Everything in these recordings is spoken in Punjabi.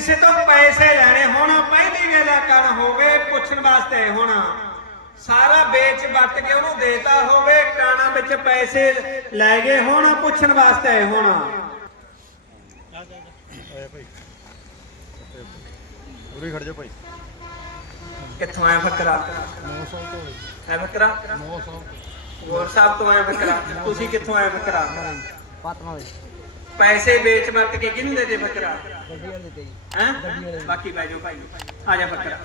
ਕਿਸੇ ਤੋਂ ਪੈਸੇ ਲੈਣੇ ਹੁਣ ਪਹਿਲੀ ਵੇਲਾ ਕਣ ਹੋਵੇ ਪੁੱਛਣ ਵਾਸਤੇ ਹੁਣ। ਸਾਰਾ ਵੇਚ ਵੱਟ ਕੇ ਉਹਨੂੰ ਦੇਤਾ ਹੋਵੇ ਕਾਣਾ ਵਿੱਚ ਪੈਸੇ ਲੈ ਗਏ ਹੁਣ ਪੁੱਛਣ ਵਾਸਤੇ ਹੁਣ। ਆਇਆ ਭਾਈ ਉਰੇ ਖੜ ਜਾ ਭਾਈ। ਕਿੱਥੋਂ ਆਇਆ ਫਕਰਾ 900 ਤੋਂ ਹੈ ਫਕਰਾ 900 ਗੋਰ ਸਾਹਿਬ ਤੋਂ ਆਇਆ ਫਕਰਾ ਤੁਸੀਂ ਕਿੱਥੋਂ ਆਏ ਫਕਰਾ ਪਾਤਮਾ ਵਿੱਚ ਪੈਸੇ ਵੇਚ ਵੱਟ ਕੇ ਕਿਹਨੂੰ ਦੇ ਦੇ ਫਕਰਾ ਗੱਡੀ ਵਾਲੇ ਦਿੱਤੇ ਜੀ ਹੈ ਬਾਕੀ ਬਹਿ ਜਾਓ ਭਾਈ। ਆ ਜਾ ਫਕਰਾ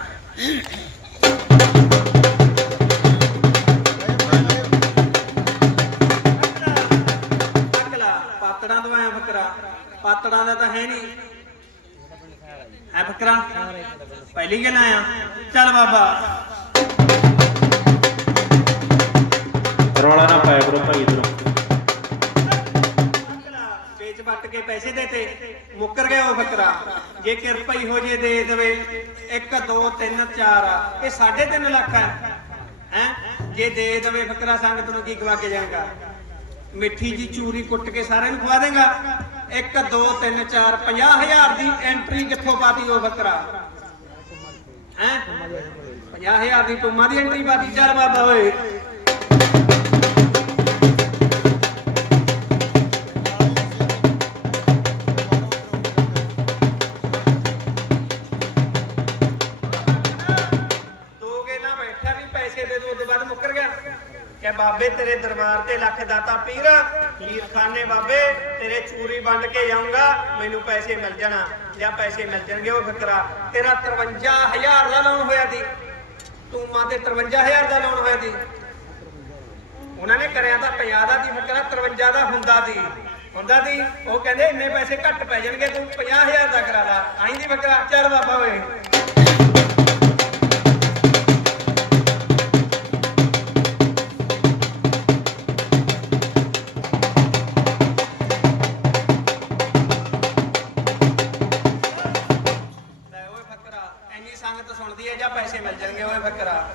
ਅਗਲਾ ਪਾਤੜਾਂ ਤੋਂ ਆਇਆ ਫਕਰਾ ਪਾਤੜਾਂ ਦਾ ਤਾਂ ਹੈ ਨਹੀਂ। ਹੈ ਫਕਰਾ ਪਹਿਲੀ ਗੱਲ ਆਇਆ। ਚੱਲ ਬਾਬਾ। ਰੌਲਾ ਨਾ ਪਾਇਆ ਕਰੋ ਭਾਈ ਇਧਰ। ਵੱਟ ਕੇ ਪੈਸੇ ਦੇਤੇ ਮੁੱਕਰ ਗਿਆ ਉਹ ਫਕਰਾ ਜੇ ਕਿਰਪਾ ਹੀ ਹੋ ਜੇ ਦੇ ਦੇਵੇ। 1 2 3 4 ਇਹ 3.5 ਲੱਖ ਹੈ। ਹੈ? ਜੇ ਦੇ ਦੇਵੇ ਫਕਰਾ ਸੰਗਤ ਨੂੰ ਕੀ ਗਵਾ ਕੇ ਜਾਏਗਾ? ਮਿੱਠੀ ਜੀ ਚੂਰੀ ਕੁੱਟ ਕੇ ਸਾਰਿਆਂ ਨੂੰ ਖਵਾ ਦੇਗਾ। 1 2 3 4 50000 ਦੀ ਐਂਟਰੀ ਕਿੱਥੋਂ ਪਾਤੀ ਉਹ ਫਕਰਾ ਹੈ? 50000 ਦੀ ਟੁੰਮਾ ਦੀ ਐਂਟਰੀ ਪਾਤੀ। ਚੱਲ ਬਾਬਾ ਓਏ। ਬਾਬੇ, ਤੇਰੇ ਦਰਬਾਰ ਤੇ ਲੱਖ ਦਾਤਾ ਪੀਰ ਪੀਰ ਬਾਬੇ, ਤੇਰੇ ਚੂਰੀ ਵੰਡ ਕੇ ਜਾਊਂਗਾ ਮੈਨੂੰ ਪੈਸੇ ਮਿਲ ਜਾਣਾ। ਜਾਂ ਪੈਸੇ ਮਿਲ ਜਾਣਗੇ ਉਹ ਫਕਰਾ ਤੇਰਾ 53000 ਦਾ ਲੋਨ ਹੋਇਆ ਸੀ। ਤੂੰ ਮਾਂ ਤੇ 53000 ਦਾ ਲੋਨ ਹੋਇਆ ਦੀ ਉਹਨਾਂ ਨੇ ਕਰਿਆ ਤਾਂ 50 ਦਾ ਦੀ ਫਕਰਾ 53 ਦਾ ਹੁੰਦਾ ਦੀ ਹੁੰਦਾ ਸੀ, ਉਹ ਕਹਿੰਦੇ ਇੰਨੇ ਪੈਸੇ ਘੱਟ ਪੈ ਜਾਣਗੇ, ਤੂੰ 50000 ਦਾ ਕਰਾ ਲਾ। ਆਈਂ ਦੀ ਫਕਰਾ ਚੱਲ ਬਾਬਾ ਓਏ। ਹੈ ਜਾਂ ਪੈਸੇ ਮਿਲ ਜਾਣਗੇ ਓਏ ਫਕਰਾ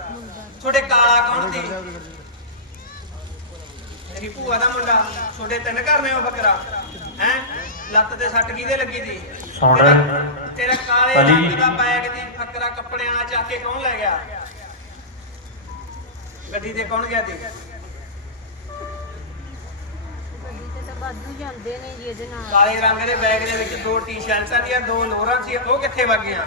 ਤੁਹਾਡੇ ਕਾਲਾ ਕੌਣ ਸੀ? ਮੇਰੀ ਭੂਆ ਦਾ ਮੁੰਡਾ। ਤੁਹਾਡੇ ਤਿੰਨ ਘਰ ਨੇ ਉਹ ਫਕਰਾ ਹੈ? ਲੱਤ ਤੇ ਸੱਟ ਕਿਹਦੇ ਲੱਗੀ ਸੀ? ਸੁਣ। ਤੇਰਾ- ਕਾਲੇ ਅਲੀ। ਰੰਗ ਦਾ ਬੈਗ ਦੀ ਫਕਰਾ ਕੱਪੜਿਆਂ ਨਾਲ ਚੱਕ ਕੇ ਕੌਣ ਲੈ ਗਿਆ? ਗੱਡੀ ਤੇ ਕੌਣ ਗਿਆ ਤਾਂ ਵਾਧੂ ਜਾਂਦੇ ਨੇ ਜੀ ਇਹਦੇ ਨਾਲ। ਕਾਲੇ ਰੰਗ ਦੇ ਬੈਗ ਦੇ ਵਿੱਚ ਦੋ ਟੀ-ਸ਼ਰਟਾਂ ਦੀਆਂ ਦੋ ਲੋਰਾਂ ਸੀ। ਉਹ ਕਿੱਥੇ ਵਗ ਗਈਆਂ?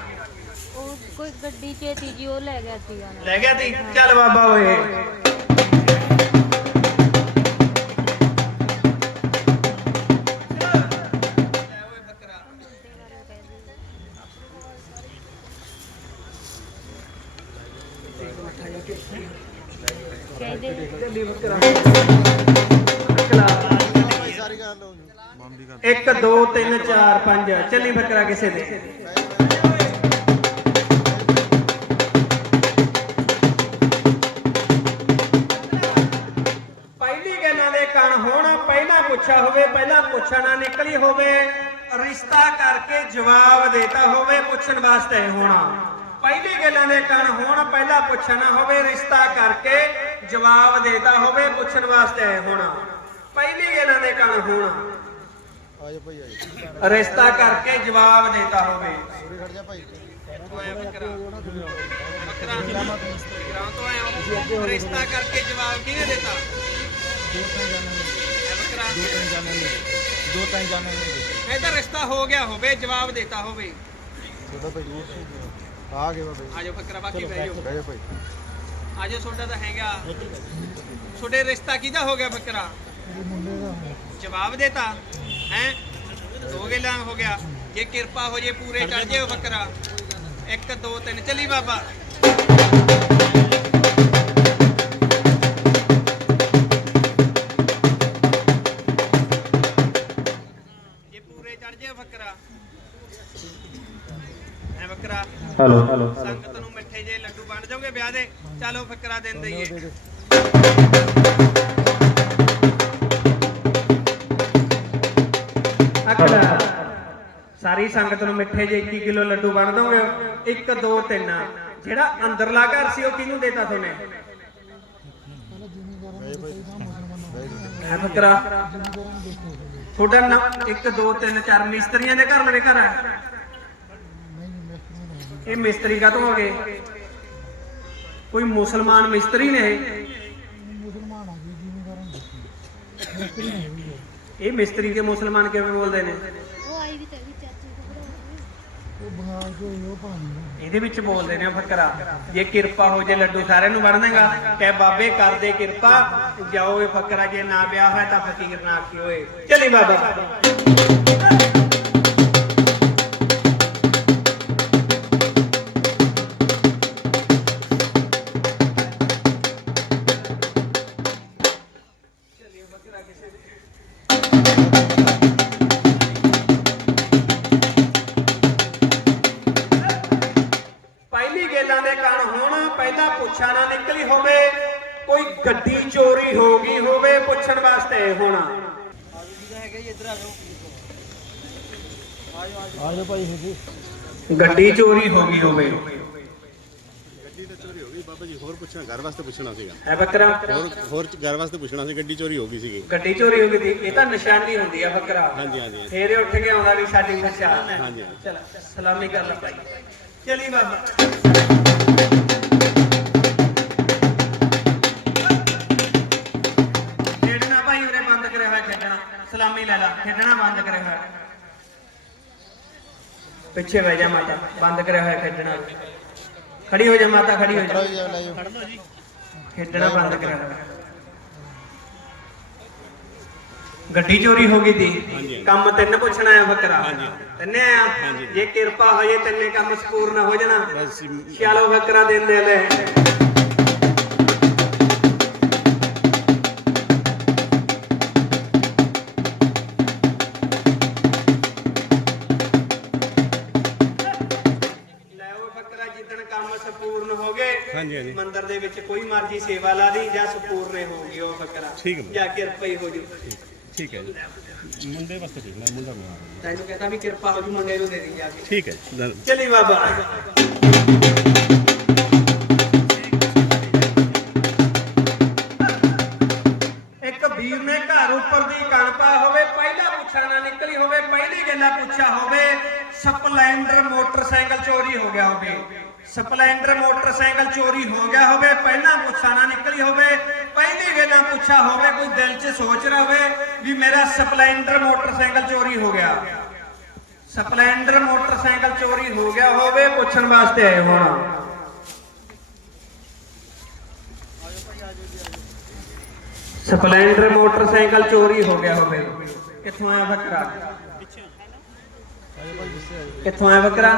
ਕੋਈ ਗੱਡੀ ਚ ਜੀ, ਉਹ ਲੈ ਗਿਆ ਸੀਗਾ। ਨਾਲ। ਲੈ ਗਿਆ ਤੀ ਚੱਲ ਬਾਬਾ ਓਏ। ਲੈ ਓਏ ਬੱਕਰਾ ਕਹਿੰਦੇ ਨੇ ਚੱਲੀ ਬੱਕਰਾ ਭਾਈ ਸਾਰੀ ਗੱਲ ਹੋ ਬੰਦੀ ਕਰ 1 2 3 4 5 ਚੱਲੀ ਬੱਕਰਾ ਕਿਸੇ ਦੇ। ਪੁੱਛਿਆ ਹੋਵੇ ਪਹਿਲਾਂ ਪੁੱਛਣਾ ਨਿਕਲੀ ਹੋਵੇ ਰਿਸ਼ਤਾ ਕਰਕੇ ਜਵਾਬ ਦੇਤਾ ਹੋਵੇ ਪੁੱਛਣ ਵਾਸਤੇ ਹੋਣਾ ਪਹਿਲੀ ਗੱਲਾਂ ਦੇ ਕਣ ਹੋਣ ਪਹਿਲਾਂ ਪੁੱਛਣਾ ਹੋਵੇ ਰਿਸ਼ਤਾ ਕਰਕੇ ਜਵਾਬ ਦੇਤਾ ਹੋਵੇ ਪੁੱਛਣ ਵਾਸਤੇ ਹੋਣਾ ਪਹਿਲੀ ਗੱਲਾਂ ਦੇ ਕਣ ਹੋਣਾ ਆ ਭਾਈ ਆ ਰਿਸ਼ਤਾ ਕਰਕੇ ਜਵਾਬ ਦੇਤਾ ਹੋਵੇ ਖੜ ਜਾ ਭਾਈ ਰਿਸ਼ਤਾ ਕਰਕੇ ਜਵਾਬ ਕਿਹਨੇ ਦਿੱਤਾ ਦੋ ਤਿੰਨ ਜਾਣੇ ਨੇ। ਦੋ ਤਿੰਨ ਜਾਣੇ ਨੇ। ਦੋ ਤਿੰਨ ਜਾਣੇ ਨੇ ਇਹ ਤਾਂ ਰਿਸ਼ਤਾ ਹੋ ਗਿਆ ਹੋਵੇ ਜਵਾਬ ਦਿੱਤਾ ਹੋਵੇ। ਛੋਟਾ ਭਾਈ ਆ ਗਏ ਬਾਬੇ ਆਜੋ ਬੱਕਰਾ ਬਾਕੀ ਬਹਿ ਜਾਓ। ਬਹਿ ਜਾ ਭਾਈ। ਆਜੋ ਤੁਹਾਡਾ ਤਾਂ ਹੈਗਾ। ਤੁਹਾਡੇ ਰਿਸ਼ਤਾ ਕਿਹਦਾ ਹੋ ਗਿਆ ਬੱਕਰਾ? ਜਵਾਬ ਦੇਤਾ। ਹੈ? ਦੋ ਗੱਲਾਂ ਹੋ ਗਿਆ। ਜੇ ਕਿਰਪਾ ਹੋ ਜੇ ਪੂਰੇ ਚੜ ਜੇ ਉਹ ਬੱਕਰਾ। 1 2 3 ਚੱਲੀ ਬਾਬਾ। ਹੈਲੋ। ਹੈਲੋ ਸੰਗਤ ਨੂੰ ਮਿੱਠੇ ਜੇ ਲੱਡੂ ਵੰਡ ਜਾਓਗੇ ਵਿਆਹ ਦੇ। ਚਲੋ ਫੱਕਰਾ ਦਿਨ ਦਈਏ ਅਕਲਾ ਸਾਰੀ ਸੰਗਤ ਨੂੰ ਮਿੱਠੇ ਜੇ 21 ਕਿਲੋ ਲੱਡੂ ਵੰਡ ਦੋਗੇ। 1 2 3 ਜਿਹੜਾ ਅੰਦਰਲਾ ਘਰ ਸੀ ਉਹ ਕਿਹਨੂੰ ਦੇਤਾ ਤੁਹਾਨੂੰ? ਹੈ ਫੱਕਰਾ। ਤੁਹਾਡਾ ਨਾ 1 2 3 4 ਮਿਸਤਰੀਆਂ ਦੇ ਘਰ ਲਵੇ ਘਰ ਹੈ। ਇਹ ਮਿਸਤਰੀ ਕਾਹਤੋਂ ਹੋ ਗਏ? ਕੋਈ ਮੁਸਲਮਾਨ ਮਿਸਤਰੀ ਨੇ ਇਹ? ਮੁਸਲਮਾਨ ਆ ਗਏ ਜ਼ਿਮੀਂਦਾਰਾਂ ਦੇ ਮਿਸਤਰੀ ਨਹੀਂ ਹੋਈ ਇਹ ਮਿਸਤਰੀ ਤੇ ਮੁਸਲਮਾਨ ਕਿਵੇਂ ਬੋਲਦੇ ਨੇ? ਉਹ ਆਈ ਵੀ ਤੇ ਵੀ ਚਾਚੀ ਉਹ ਬੰਗਾਲ ਤੋਂ ਉਹ ਪਾਣੀ ਇਹਦੇ ਵਿੱਚ ਬੋਲਦੇ ਨੇ ਫਕਰਾ। ਜੇ ਕਿਰਪਾ ਹੋ ਜੇ ਲੱਡੂ ਸਾਰਿਆਂ ਨੂੰ ਵੰਡ ਦੇਗਾ ਕਹਿ ਬਾਬੇ ਕਰਦੇ ਕਿਰਪਾ ਜਾਓ ਇਹ ਫਕਰਾ ਜੇ ਨਾ ਵਿਆਹ ਹੋਇਆ ਤਾਂ ਫਕੀਰ ਨਾ ਆਖੀ ਓਏ ਚਲੀ ਬਾਬਾ। ਗੱਡੀ ਚੋਰੀ ਹੋ ਗਈ ਹੋਵੇ ਪੁੱਛਣ ਵਾਸਤੇ ਹੋਣਾ। ਆ ਜਾਓ ਭਾਈ ਜੀ ਗੱਡੀ ਚੋਰੀ ਹੋ ਗਈ ਹੋਵੇ। ਗੱਡੀ ਤਾਂ ਚੋਰੀ ਹੋ ਗਈ ਬਾਬਾ ਜੀ ਹੋਰ ਪੁੱਛਣਾ ਘਰ ਵਾਸਤੇ ਪੁੱਛਣਾ ਸੀਗਾ ਹੈ ਬੱਕਰਾ? ਹੋਰ ਹੋਰ ਘਰ ਵਾਸਤੇ ਪੁੱਛਣਾ ਸੀ ਗੱਡੀ ਚੋਰੀ ਹੋ ਗਈ ਸੀਗੀ। ਗੱਡੀ ਚੋਰੀ ਹੋ ਗਈ ਸੀ ਇਹ ਤਾਂ ਨਿਸ਼ਾਨੀ ਹੁੰਦੀ ਆ ਬੱਕਰਾ। ਹਾਂਜੀ ਹਾਂਜੀ ਫੇਰ ਇਹ ਉੱਠ ਕੇ ਆਉਂਦਾ ਵੀ ਸਾਡੀ ਪਛਾਣ ਹੈ। ਹਾਂਜੀ। ਚਲ ਸਲਾਮੀ ਕਰ ਲੈ ਭਾਈ। ਚਲੀ ਬਾਬਾ। ਸਲਾਮੀ ਲੈ ਲਾ ਖੇਡਣਾ ਬੰਦ ਕਰਿਆ ਹੋਇਆ। ਪਿੱਛੇ ਬਹਿ ਜਾ ਮਾਤਾ ਬੰਦ ਕਰਿਆ ਹੋਇਆ ਖੇਡਣਾ। ਖੜੀ ਹੋ ਜਾ ਮਾਤਾ ਖੜੀ ਹੋ ਖੜਾ ਜਾ ਜਾ। ਲੈ ਜਾਓ ਖੇਡਣਾ ਬੰਦ ਕਰਿਆ ਹੋਇਆ। ਗੱਡੀ ਚੋਰੀ ਹੋ ਗਈ। ਸੀ ਕੰਮ ਤਿੰਨ ਪੁੱਛਣਾ ਆ ਬੱਕਰਾ। ਤਿੰਨੇ ਆ। ਜੇ ਕਿਰਪਾ ਹੋ ਜੇ ਤਿੰਨੇ ਕੰਮ ਸਪੂਰਨ ਹੋ ਜਾਣਾ। ਚਲੋ ਬੱਕਰਾ ਦਿਨ ਦੇ ਲੈ ਲੈ। ਹੋ ਗਏ। ਮੰਦਿਰ ਦੇ ਵਿੱਚ ਕੋਈ ਮਰਜ਼ੀ ਸੇਵਾ ਲਾ ਦੀ ਜਾਂ ਸੰਪੂਰਨ ਹੋ ਗਈ ਉਹ ਠੀਕ ਹੈ। ਜਾਂ ਕਿਰਪਾ ਹੀ ਹੋ ਜੂ। ਠੀਕ ਹੈ ਜੀ। ਮੁੰਡੇ ਵਾਸਤੇ ਦੇਖਣਾ ਮੁੰਡਾ ਬਣਾ ਤੈਨੂੰ ਕਹਿੰਦਾ ਵੀ ਕਿਰਪਾ ਹੋ ਜੂ ਮੁੰਡੇ ਨੂੰ ਦੇ ਦੀ ਜਾ ਕੇ। ਠੀਕ ਹੈ ਚਲੀ ਬਾਬਾ। ਇੱਕ ਵੀਰ ਨੇ ਘਰ ਉੱਪਰ ਦੀ ਕਣਪਾ ਹੋਵੇ ਪਹਿਲਾ ਪੁੱਛਾ ਨਾ ਨਿਕਲੀ ਹੋਵੇ ਪਹਿਲੀ ਗੱਲਾਂ ਪੁੱਛਿਆ ਹੋਵੇ ਸਪਲੈਂਡਰ ਮੋਟਰਸਾਈਕਲ ਚੋਰੀ ਹੋ ਗਿਆ ਹੋਵੇ। ਸਪਲੈਂਡਰ ਮੋਟਰਸਾਈਕਲ ਚੋਰੀ ਹੋ ਗਿਆ ਹੋਵੇ, ਪਹਿਲਾਂ ਪੁੱਛਾ ਨਾ ਨਿਕਲੀ ਹੋਵੇ, ਪਹਿਲੀ ਗੱਲਾਂ ਪੁੱਛਿਆ ਹੋਵੇ, ਕੋਈ ਦਿਲ 'ਚ ਸੋਚ ਰਿਹਾ ਹੋਵੇ ਵੀ ਮੇਰਾ ਸਪਲੈਂਡਰ ਮੋਟਰਸਾਈਕਲ ਚੋਰੀ ਹੋ ਗਿਆ। ਸਪਲੈਂਡਰ ਮੋਟਰਸਾਈਕਲ ਚੋਰੀ ਹੋ ਗਿਆ ਹੋਵੇ, ਪੁੱਛਣ ਵਾਸਤੇ ਆਏ ਹੋਣਾ। ਸਪਲੈਂਡਰ ਮੋਟਰਸਾਈਕਲ ਚੋਰੀ ਹੋ ਗਿਆ ਹੋਵੇ, ਕਿੱਥੋਂ ਆਇਆ ਬੱਕਰਾ ਕਿੱਥੋਂ ਆਇਆ ਬੱਕਰਾ?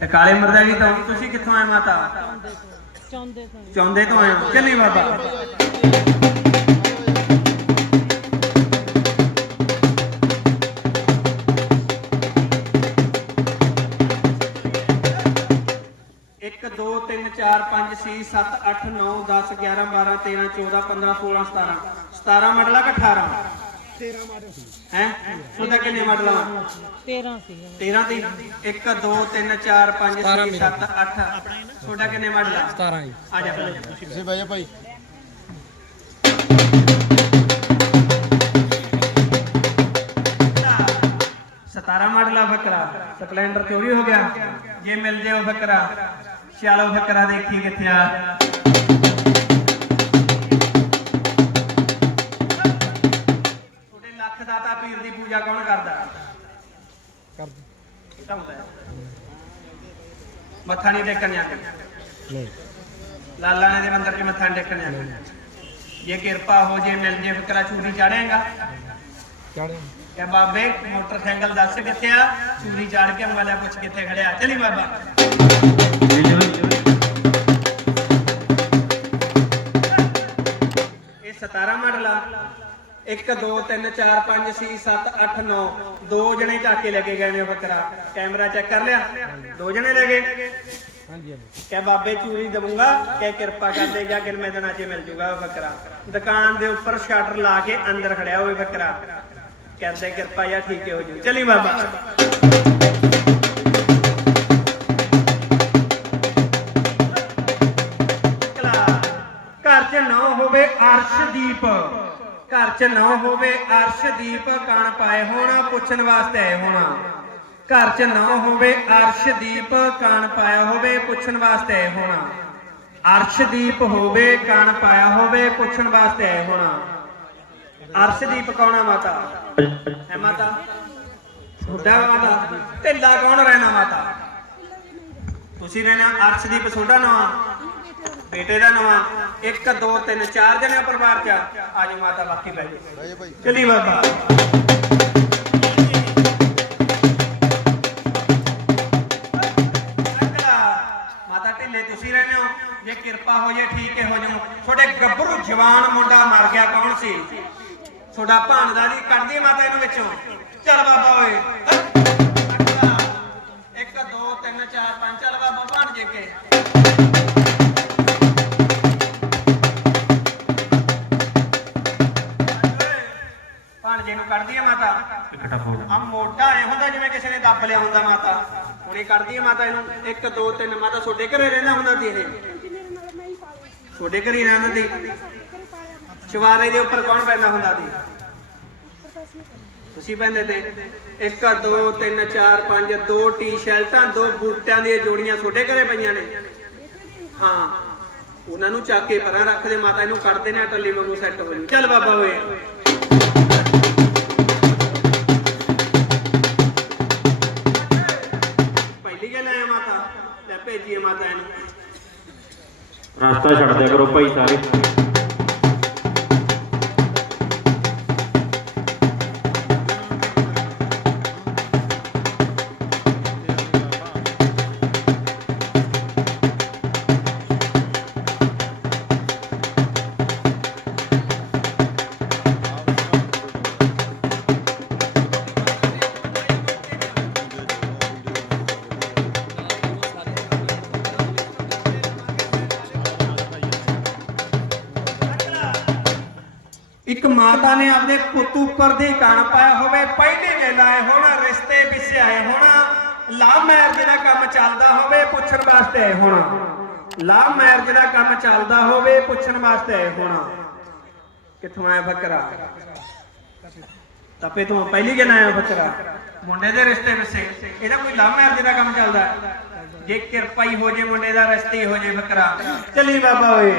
ਟਕਾਲੇ ਮਰਦਾਗੀ ਤੋਂ ਤੁਸੀਂ ਕਿੱਥੋਂ ਆਏ ਮਾਤਾ? ਚਾਹੁੰਦੇ ਸਨ ਚਾਹੁੰਦੇ ਤੋਂ ਆਏ ਹੋ। ਚੱਲੀ ਬਾਬਾ। ਇੱਕ ਦੋ ਤਿੰਨ ਚਾਰ ਪੰਜ ਛੇ ਸੱਤ ਅੱਠ ਨੌ 10 11 12 13 14 15 16 17 17 ਮਾਡਲ ਆ ਕਿ 18 13 ਮਾਡਲ ਹੈ? ਉਹਦਾ ਕਿੰਨੇ ਮਾਡਲ ਆ? 13 ਸੀ। 13 ਦੀ 1 2 3 4 5 6 7 8 ਤੁਹਾਡਾ ਕਿੰਨੇ ਮਾਡਲ ਆ? 17 ਜੀ। ਆ ਜਾ। ਤੁਸੀਂ ਬਹਿ ਜਾ ਭਾਈ। ਸਤਾਰਾਂ ਮਾਡਲ ਆ ਬੱਕਰਾ। ਸਪਲੈਂਡਰ ਚੋਰੀ ਹੋ ਗਿਆ। ਜੇ ਮਿਲ ਜੇ ਉਹ ਬੱਕਰਾ। ਚਲੋ ਬੱਕਰਾ ਦੇਖੀ ਕਿੱਥੇ ਆ? ਦਾਤਾ ਪੀਰ ਦੀ ਪੂਜਾ ਕੌਣ ਕਰਦਾ? ਕਰ ਕਿੱਦਾਂ ਹੁੰਦਾ ਹੈ? ਮੱਥਾ ਨਹੀਂ ਟੇਕਣ ਜਾਂਦੇ। ਨਹੀਂ। ਲਾਲਾ ਨੇ ਦੇ ਮੰਦਰ 'ਚ ਮੱਥਾ ਨੀ ਟੇਕਣ ਜਾਂਦੇ। ਜੇ ਕਿਰਪਾ ਹੋ ਜੇ ਮਿਲ ਜੇ ਬੱਕਰਾ ਚੂਰੀ ਚਾੜੇਗਾ। ਚੜੇ ਕਿ ਬਾਬੇ ਮੋਟਰਸਾਈਕਲ ਦੱਸ ਕਿੱਥੇ ਆ? ਚੂਰੀ ਚਾੜ ਕੇ ਅੰਗਾਲਾ ਪੁੱਛ ਕਿੱਥੇ ਖੜਿਆ। ਚਲੀ ਬਾਬਾ। ਇਹ 17 ਮਾਡਲ ਆ। 1 2 3 4 5 6 7 8 9 ਦੋ ਜਣੇ ਚੱਕ ਕੇ ਲੈ ਕੇ ਗਏ ਨੇ ਉਹ ਬੱਕਰਾ। ਕੈਮਰਾ ਚੈੱਕ ਕਰ ਲਿਆ? ਦੋ ਜਣੇ ਲੈ ਗਏ? ਹਾਂਜੀ ਹਾਂਜੀ। ਕਿ ਬਾਬੇ ਚੂਰੀ ਦਵਾਂਗਾ ਕਿ ਕਿਰਪਾ ਕਰਦੇ ਜਾਂ ਕਿੰਨੇ ਦਿਨਾਂ 'ਚ ਮਿਲ ਜੂਗਾ ਉਹ ਬੱਕਰਾ। ਦੁਕਾਨ ਦੇ ਉੱਪਰ ਸ਼ਟਰ ਲਾ ਕੇ ਅੰਦਰ ਖੜਿਆ ਹੋਵੇ ਬੱਕਰਾ। ਕਹਿੰਦੇ ਕਿਰਪਾ ਜਾਂ ਠੀਕ ਹੋ ਜੂ। ਚਲੀ ਬਾਬਾ। ਘਰ 'ਚ ਨਾ ਹੋਵੇ ਅਰਸ਼ਦੀਪ। ਘਰ 'ਚ ਨਾ ਹੋਵੇ ਅਰਸ਼ਦੀਪ ਕਣ ਪਾਏ ਹੋਣਾ, ਪੁੱਛਣ ਵਾਸਤੇ ਆਏ ਹੋਣਾ। ਘਰ 'ਚ ਨਾ ਹੋਵੇ ਅਰਸ਼ਦੀਪ ਕਾਨ ਪਾਇਆ ਹੋਵੇ, ਪੁੱਛਣ ਵਾਸਤੇ ਆਏ ਹੋਣਾ। ਅਰਸ਼ਦੀਪ ਹੋਵੇ ਕਾਨ ਪਾਇਆ ਹੋਵੇ, ਪੁੱਛਣ ਵਾਸਤੇ ਆਏ ਹੋਣਾ। ਅਰਸ਼ਦੀਪ ਕੌਣ ਮਾਤਾ? ਹੈ ਮਾਤਾ? ਤੁਹਾਡਾ ਮਾਤਾ? ਢਿੱਲਾ ਕੌਣ ਰਹਿਣਾ ਮਾਤਾ? ਤੁਸੀਂ ਰਹਿਣਾ ਅਰਸ਼ਦੀਪ ਤੁਹਾਡਾ ਨਾਮ ਬੇਟੇ ਦਾ ਨਾਮ 1 2 3 4 ਜਣੇ ਪਰਿਵਾਰ ਚ ਅੱਜ ਮਾਤਾ ਬਾਕੀ ਬਹਿ ਜਾਓ। ਚਲੀ ਬਾਬਾ। ਮਾਤਾ ਢਿੱਲੇ ਤੁਸੀਂ ਰਹਿੰਦੇ ਹੋ? ਜੇ ਕਿਰਪਾ ਹੋ ਜੇ ਠੀਕ ਹੈ ਹੋ ਜਾਓ। ਤੁਹਾਡੇ ਗੱਭਰੂ ਜਵਾਨ ਮੁੰਡਾ ਮਰ ਗਿਆ ਕੌਣ ਸੀ? ਤੁਹਾਡਾ ਭਾਣਦਾ ਜੀ ਕੱਢਦੀ ਮਾਤਾ ਇਹਨੂੰ ਵਿੱਚੋਂ। ਚੱਲ ਬਾਬਾ ਓਏ। 1 2 3 4 5 ਚੱਲ ਬਾਬਾ ਭਾਣ ਜੇ ਕੇ ਕੱਢਦੀ ਆ ਮਾਤਾ। ਇਕੱਠਾ ਹੋ ਆ ਮੋਢਾ ਐ ਹੁੰਦਾ ਜਿਵੇਂ ਕਿਸੇ ਨੇ ਦੱਬ ਲਿਆ ਹੁੰਦਾ ਮਾਤਾ। ਹੁਣੇ ਕੱਢਦੀ ਆ ਮਾਤਾ ਇਹਨੂੰ। 1 2 3 ਮਾਤਾ ਛੋਡੇ ਘਰੇ ਰਹਿੰਦਾ ਹੁੰਦਾ ਸੀ ਇਹ? ਛੋਡੇ ਘਰੇ ਰਹਿੰਦਾ ਸੀ? ਚਵਾਰੇ ਦੇ ਉੱਪਰ ਕੌਣ ਪੈਂਦਾ ਹੁੰਦਾ ਸੀ? ਤੁਸੀਂ ਪੈਂਦੇ ਤੇ। 1 2 3 4 5 ਦੋ ਟੀ-ਸ਼ਰਟਾਂ ਦੋ ਬੂਟਾਂ ਦੀਆਂ ਜੋੜੀਆਂ ਛੋਡੇ ਘਰੇ ਪਈਆਂ ਨੇ? ਹਾਂ। ਉਹਨਾਂ ਨੂੰ ਚੱਕ ਕੇ ਪਰਾਂ ਰੱਖਦੇ ਮਾਤਾ ਇਹਨੂੰ ਕੱਢਦੇ ਨੇ ਟੱਲੀ ਵਾਂਗੂ ਸੈੱਟ ਹੋ ਜੂ ਚੱਲ ਬਾਬਾ ਓਏ। ਰਸਤਾ ਛੱਡ ਦਿਆ ਕਰੋ ਭਾਈ ਸਾਰੇ। ਮਾਤਾ ਨੇ ਆਪਦੇ ਪੁੱਤ ਉੱਪਰ ਦੀ ਕਣ ਪਾਇਆ ਹੋਵੇ। ਪਹਿਲੇ ਜੇ ਲਾਏ ਹੋਣ, ਰਿਸ਼ਤੇ ਪਿੱਛੇ ਆਏ ਹੋਣ। ਲਾ ਮੈਰਜ ਦਾ ਕੰਮ ਚੱਲਦਾ ਹੋਵੇ, ਪੁੱਛਣ ਵਾਸਤੇ ਆਏ ਹੋਣ। ਲਾ ਮੈਰਜ ਦਾ ਕੰਮ ਚੱਲਦਾ ਹੋਵੇ, ਪੁੱਛਣ ਵਾਸਤੇ ਆਏ ਹੋਣ। ਕਿੱਥੋਂ ਆਇਆ ਬੱਕਰਾ? ਤਪੇ ਤੋਂ ਪਹਿਲੀ ਗੱਲ ਆਇਆ ਬੱਕਰਾ। ਮੁੰਡੇ ਦੇ ਰਿਸ਼ਤੇ ਪਿੱਛੇ। ਇਹਦਾ ਕੋਈ ਲਵ ਮੈਰਜ ਦਾ ਕੰਮ ਚੱਲਦਾ? ਜੇ ਕਿਰਪਾ ਹੀ ਹੋ ਜੇ ਮੁੰਡੇ ਦਾ, ਰਿਸ਼ਤੇ ਹੋ ਜੇ ਬੱਕਰਾ। ਚਲੀ ਬਾਬਾ ਓਏ।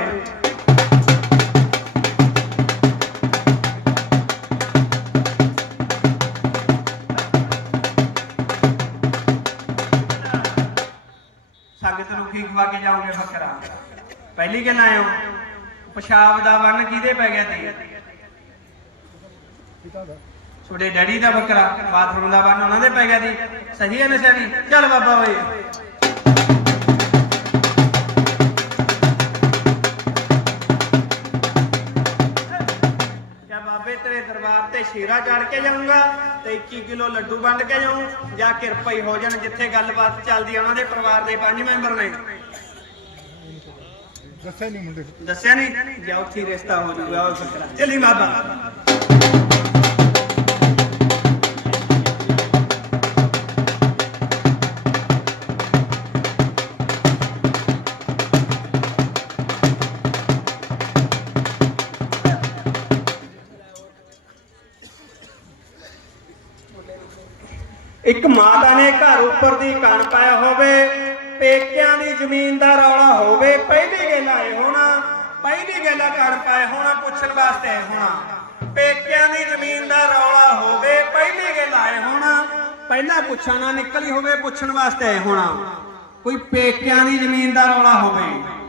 ਸੰਗਤ ਨੂੰ ਕੀ ਖਵਾ ਕੇ ਜਾਓਗੇ ਬੱਕਰਾ। ਪਹਿਲੀ ਗੱਲ ਆਇਓ ਪਿਸ਼ਾਬ ਦਾ ਵੰਨ ਕਿਹਦੇ ਪੈ ਗਿਆ ਤੇ ਤੁਹਾਡੇ ਡੈਡੀ ਦਾ ਬੱਕਰਾ, ਬਾਥਰੂਮ ਦਾ ਵੰਨ ਉਹਨਾਂ ਦੇ ਪੈ ਗਿਆ ਦੀ ਸਹੀ ਹੈ ਨਸ਼ਾ ਨਹੀਂ ਚੱਲ ਬਾਬਾ ਓਏ। ਤੇ ਸ਼ੇਰਾ ਚੜ ਕੇ ਜਾਊਂਗਾ ਤੇ 21 ਕਿਲੋ ਲੱਡੂ ਵੰਡ ਕੇ ਜਾਊਂ ਜਾਂ ਕਿਰਪਾ ਹੀ ਹੋ ਜਾਣ ਜਿੱਥੇ ਗੱਲਬਾਤ ਚੱਲਦੀ ਆ ਉਹਨਾਂ ਦੇ ਪਰਿਵਾਰ ਦੇ ਪੰਜ ਮੈਂਬਰ ਨੇ। ਦੱਸਿਆ ਨਹੀਂ ਮੁੰਡੇ। ਦੱਸਿਆ ਨਹੀਂ? ਜਾਂ ਉੱਥੇ ਰਿਸ਼ਤਾ ਹੋ ਜਾਊਗਾ ਉਹ ਚੱਲੀ ਬਾਬਾ। ਇੱਕ ਮਾਤਾ ਨੇ ਘਰ ਉੱਪਰ ਦੀ ਕਣ ਪਾਇਆ ਹੋਵੇ, ਪੇਕਿਆਂ ਦੀ ਜ਼ਮੀਨ ਦਾ ਰੌਲਾ ਹੋਵੇ, ਪਹਿਲੀ ਗੱਲ ਆਏ ਹੋਣਾ, ਪਹਿਲੀ ਗੱਲ ਕਣ ਪਾਇਆ ਹੋਣਾ, ਪੁੱਛਣ ਵਾਸਤੇ ਆਏ ਹੋਣਾ। ਪੇਕਿਆਂ ਦੀ ਜ਼ਮੀਨ ਦਾ ਰੌਲਾ ਹੋਵੇ, ਪਹਿਲੀ ਗੱਲ ਆਏ ਹੋਣਾ, ਪਹਿਲਾਂ ਪੁੱਛਾਂ ਨਾ ਨਿਕਲੀ ਹੋਵੇ, ਪੁੱਛਣ ਵਾਸਤੇ ਆਏ ਹੋਣਾ। ਕੋਈ ਪੇਕਿਆਂ ਦੀ ਜ਼ਮੀਨ ਦਾ ਰੌਲਾ ਹੋਵੇ।